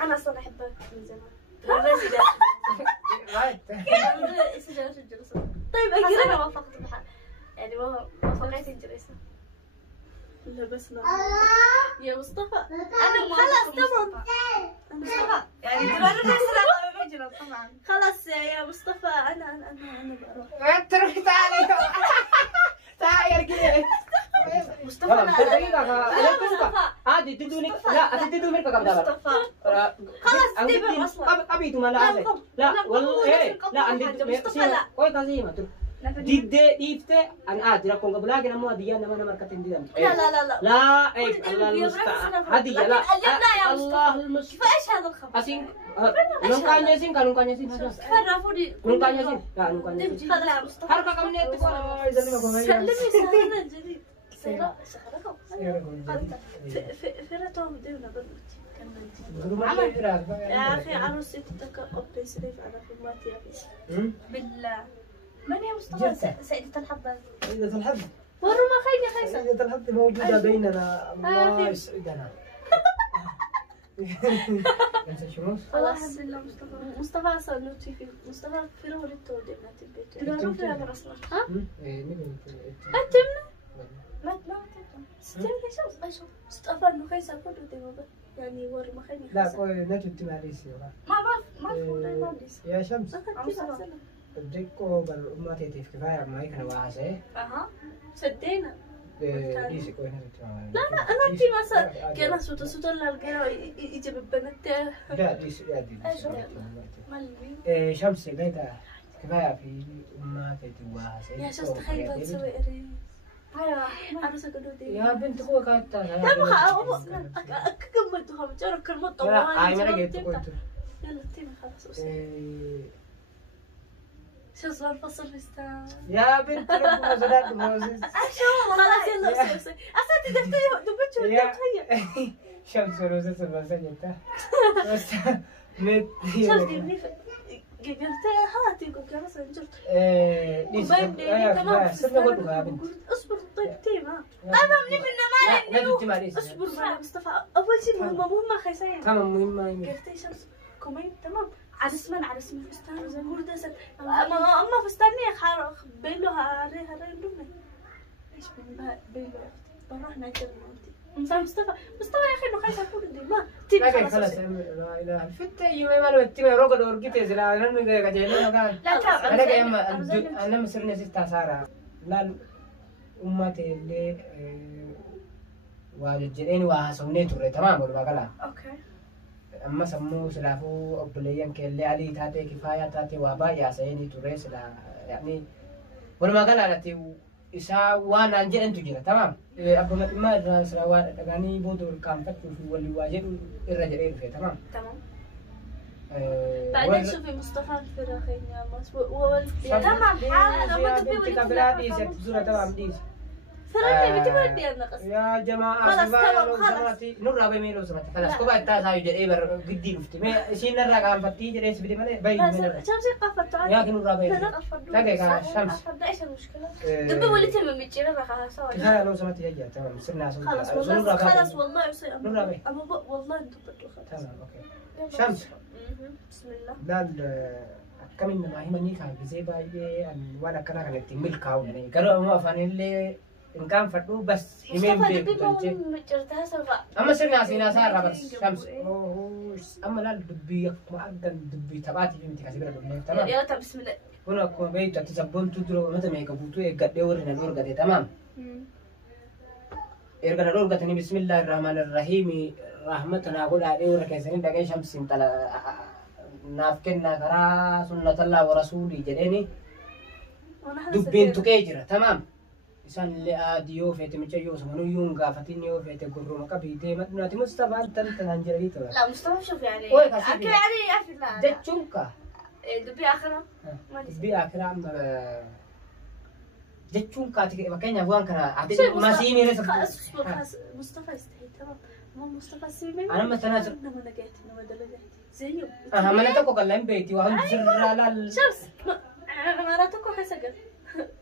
أنا أصلا أحبك من زمان. طيب أكيد أنا وافقت بحال يعني وافقت الجلسة. لا بس يا مصطفى أنا خلاص تمام. مصطفى يعني دلوقتي طبعا خلاص يا مصطفى أنا بروح. تروح تعالي تعالي كده مصطفى عادي تدوني لا تدوني مركب قبل مصطفى خلاص تبي أصلا أبي تما لا والله لا عندي مصطفى لا كوي كازيما ديفته أنا أدري أكون قبل لكن أنا دي أنا مركب تندي لا إيه الله المستعان هذه لا الله المستعان فإيش هذا الخبر؟ أسين نون كانيسين خرافوني نون كانيسين لا نون كانيسين هذا مصطفى هركا كمني تقول سلمي سهرة جديد سهركم فرتهم ديونا بنوتي يا أخي عروسي تتكا أوبي سريف على فماتي أبيس بالله من يا مصطفى سيدة الحبة سيدة الحب وروا ما خيني خيسة سيدة الحب موجودة بيننا الله يسعدنا انت شنو؟ خلاص الحمد لله مصطفى أصلا نوتي في مصطفى في رول التودي ما تبيته لا في هذا أصلا ها؟ ايه نبي أتمنى ما ستين شو أشوف مصطفى إنه خيسة كله دي يعني وروا ما خيني لا قوي نجد تماريسي ما يا شمس بديكو بالأمة تيف كفاية ما يكنا واحسة أها سدينا ليش كوي لا أنا أنتي مثلا كنا سوت لا الجيرو يجيب البنات لا ليش يا دي مالي شمس قاعدة كفاية في أمة تيف واحسة يا شمس تخيل تسوي إري أنا سكدودي يا بنت أخوك كاتة لا ما كملتها بجرب كلمة طوال يلا تيم خلاص شو صار فصل فستان يا بنت ربما زدت موزيس خلاص يلا أصلا تدفتي دبتشو هي شمس روزة المسجد بس مت شمس دي قلتي هاتي قلت يا راسا نجرت ليش تمام سبنا قلت يا بنت اصبر طيب تيما أفهمني من ما اصبر معي مصطفى أول شيء مهمة خيسين تمام مهمة قلتي شمس كومين تمام على اسم فستان زي هو دست أما فستاني خارق بيلوها هري لونه إيش بيلو بروح ناكل مصطفى يا أخي إنه خايف أقول دي ما تيجي خلاص لا إله الفتة يوم ما لو تيجي روق دورك تزرع أنا من غير كجيلنا كان لا أنا كيام أنا مصرني ستة سارة لا أمتي اللي واجدين واسوني ترى تمام ولا بقلا أوكي أما سمو سلافو أبليان كله علي تاتي كفاية تاتي وابا يا سيني ترى سلا يعني ولا ما قال على تيو إسا وانا أنجل أنتو جرا تمام أبو ما سلوات أغاني بودو الكام فتو في واللي واجد الرجال فيه تمام بعدين شوفي مصطفى الفراخين يا ماس تمام حاضر أما تبي ولي كبرات زورة تمام ديس فرني بتبدي أنا قصدي يا جماعة خلاص نور أبي ميلو سمعت خلاص كوبا تاسايو جري بر قدي رفتي ما شيء نرى كام فتي جري سبدي ماله باي من شمس قفت يا كنور أبي لا كذا شمس إيش المشكلة دب ولي تم بيجينا راح سوا كذا لو سمعت يا تمام صرنا خلاص والله يصير نور أبي أما والله أنت بدو خلاص تمام أوكي شمس بسم الله لا كم إنما هي مني كان زي باي أن ولا كنا كنا تميل كاو يعني كانوا ما فاني اللي إن كان فتو بس همين مجرتها سوا أما سرنا سينا سارة بس شمس أما لا دبي ما أقدر دبي تبعتي في متكاسي بلا دبي تمام يلا طب بسم الله هنا كون بيت تتسبون تدرو متى ما يكبوتو يقعد يورنا نور قدي تمام يرجع نور قدني بسم الله الرحمن الرحيم رحمتنا أقول عليه وركيسين دقي شمس تلا نافكنا كرا سنة الله ورسوله جدني دبين تكيجرا تمام إنسان اللي أديو في تمشيو سمنو يوم قافتينيو في تقرو مكابيتي ما ناتي مصطفى أنت هنجري ترى لا مصطفى شوف يعني أكيد يعني أفي لا ده تشونكا دبي آخره دبي آخره أم ده تشونكا تك مكاني أبوان كنا ما سيمي ناس مصطفى يستحي تمام ما مصطفى سيمي أنا مثلا نما نجيت نما دلجت زيو ما نتوقع كلام بيتي وهم زر لا شمس مراتك وحسقة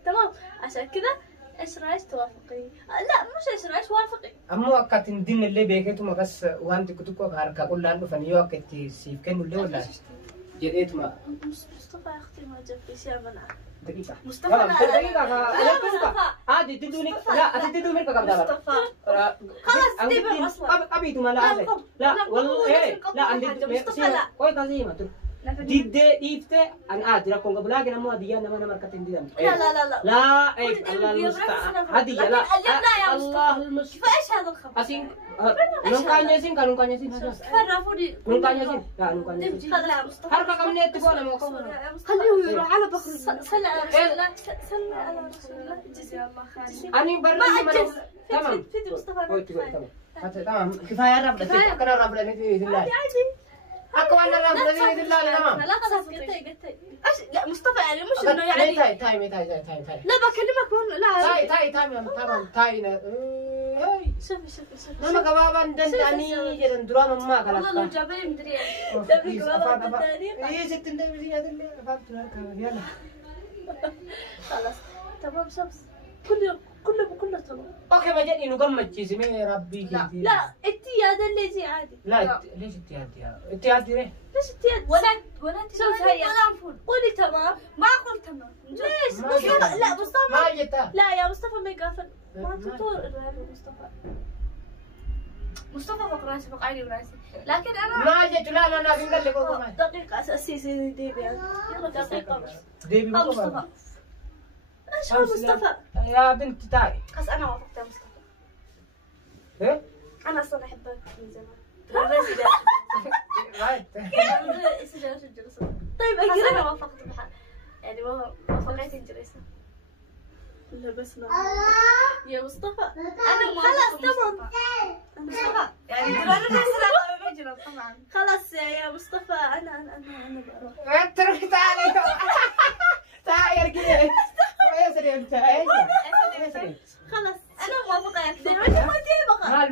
تمام عشان كذا ايش رايك توافقي؟ لا مش ايش رايك وافقي. أمو أكتر دين اللي بيكتو ما بس وانت كتوكو كاركا كل هذا فنيو أكتر سيف كانوا اللي ولا جريت ما مصطفى يا اختي ما جاب لي شيء منع. دقيقة مصطفى دقيقة عادي تدوني لا تدوني مركب قبل مصطفى خلاص تبي اصلا أبي توما لا والله لا عندي مصطفى لا كوي كازيما ديد إيفته أنا أدري أكون قبل لكن أمو هدية أنا ما مركتين دي لا إيه الله المستعان هدية لا الله المستعان فايش هذا الخبر؟ أسين نونكان يسين كانوا نونكان يسين فرافودي نونكان يسين لا نونكان يسين هذا مصطفى هربا كم نيت تقول أنا خليه يروح على بكر صلى على رسول الله صلى على رسول الله جزاه الله خير. أنا برا ما أجلس تمام في مصطفى تمام كفاية رب كنا رب لنا في الله عادي أكو أنا رب لنا في الله تمام لا خلاص قلت لا مصطفى يعني مش إنه يعني تاي لا بكلمك تمام تاي شوفي nama kababan dan tani jalan dua mama kalau والله لو جابني مدري دبي كبابا بالتاني iya sitin dah bisa jadi apa tuh ya خلاص تمام شمس كله تمام oke baca ini nukam macam sih rabbi لا اتياد اللي يجي عادي لا ليش اتياد ليه ليش اتياد ولا شمس هيا قولي تمام ما اقول تمام ليش مصطفى لا مصطفى ما جتا لا يا مصطفى ما يقافل ما تطور مصطفى فوق راسي فوق عيني وراسي لكن انا ما جت لا انا بنقول لك دقيقة اساسية ديبي يلا دقيقة بس ديبي مصطفى ايش هو مصطفى؟ يا بنت تاي خلاص انا وافقت يا مصطفى ايه؟ انا اصلا احبك من زمان طيب انا وافقت بحال يعني وافقت الجلسة لا بس لا يا مصطفى انا خلاص تمام مصطفى يعني دلوقتي طبعا خلاص يا مصطفى انا بروح تروح تعال كده يا سلام تعال خلاص انا موافقه يا كثير مش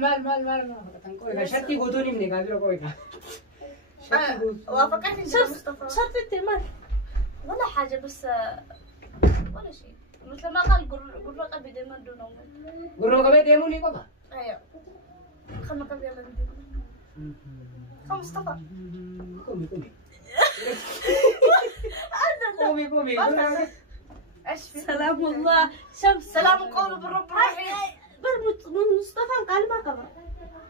ما تبغى مال تنقول شرطي قدوني من قادر اقول وافقت انت يا مصطفى شرط التمام ولا حاجه بس ولا شيء مثل ما قال قرقه بدمر دون قرقه بدمر لي بابا ايوه خلنا قبل يلا خم مصطفى قومي سلام الله شمس سلام قول بالرب الرحيم مصطفى قال ما قبر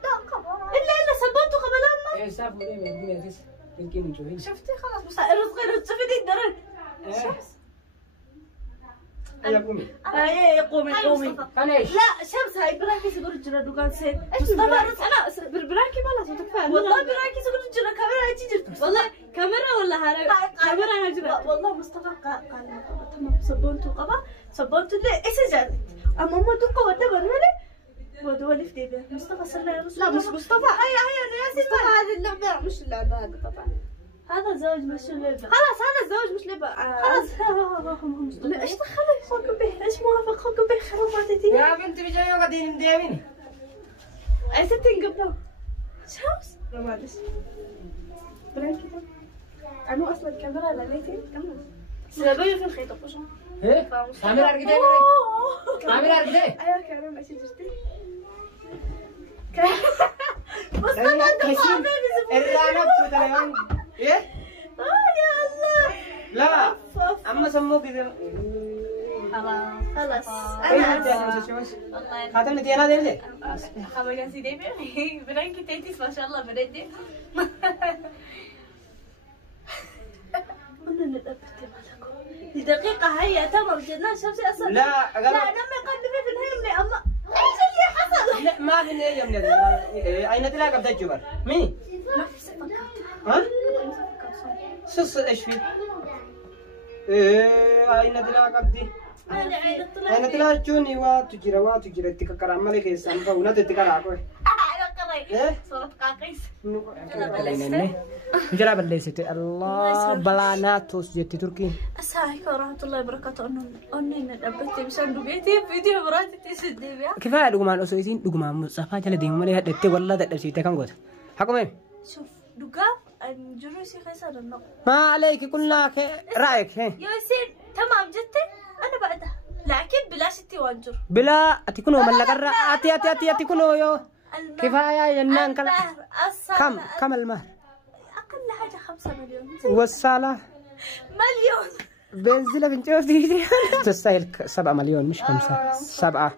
لا قبر الا سبنته قبل امه ايه سافوا ليه من يمكن نشوفين شفتي خلاص الرزق شفتي الدرج شمس قومي انا ايش لا شمس هاي براكي سيقول الجرة دوكان سيد مصطفى انا براكي ما لازم تكفى والله براكي سيقول الجرة كاميرا تجي والله كاميرا ولا كاميرا هجرة والله مصطفى قال تمام صبونتو ليه ايش جابت اما ما دوكا ولا بنولي ودولي في ديبي مصطفى صلى لا مش مصطفى هيا رياسي مصطفى هذه اللعبة مش اللعبة هذه طبعا هذا زوج مش لعبة خلاص هذا زوج مش لعبة خلاص لا ايش دخلك خوك به ايش موافق خوك به خرافاتي يا بنت بجاي قاعدين نداوين اي ستين قبله شمس لا معلش برانكي انا اصلا الكاميرا لقيتي كمل سببي في الخيط وشو ايه كاميرا كده كاميرا كده ايوه كاميرا ماشي جرتي مصطفى الرانب تتلون ايه يا الله لا اما سموه كده خلاص انا خاتم ديانا دي ليه خبرك سيدي برانكي تيتيس ما شاء الله بردي قلنا نتأبت لدقيقة هيا تمام جدنا شمسي أصلا لا لا لما يقدمي في الهيم لي أما إيش اللي حصل؟ لا ما في نية من أين تلاقى بدأ جبر مين؟ ما في سفكات ها؟ سس إيش في؟ أين تلاقى بدي؟ أين تلاقى جوني واتجرا تكرر ملك السامبا ونادي تكرر أكوي صورة قاقيس جرى بليست الله بلاناتوس جت تركي السلام عليكم ورحمة الله وبركاته أني ندبت مشان دوبيتي فيديو براتي تسدي بيا كفاية لقمان أسويسين لقمان مصطفى جل ديم مليه دتة والله دتة كم قط حكم إيه شوف دقاف الجروسي خسر النقط ما عليك كلنا رأيك هي يا يصير تمام جتي أنا بعدها أكيد بلا ستي وانجر بلا أتكونوا من لقرة أتي كونوا يو كفاية ينان كلا كم المهر أقل حاجة 5 مليون والصالة مليون بنزلة بنشوف دي تستاهل 7 مليون مش 5 7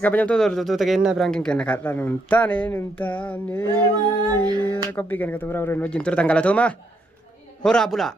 Kapan tu kena berangkat kena kata nuntani kopi kena kata orang orang jintur tanggal tu mah hora pula.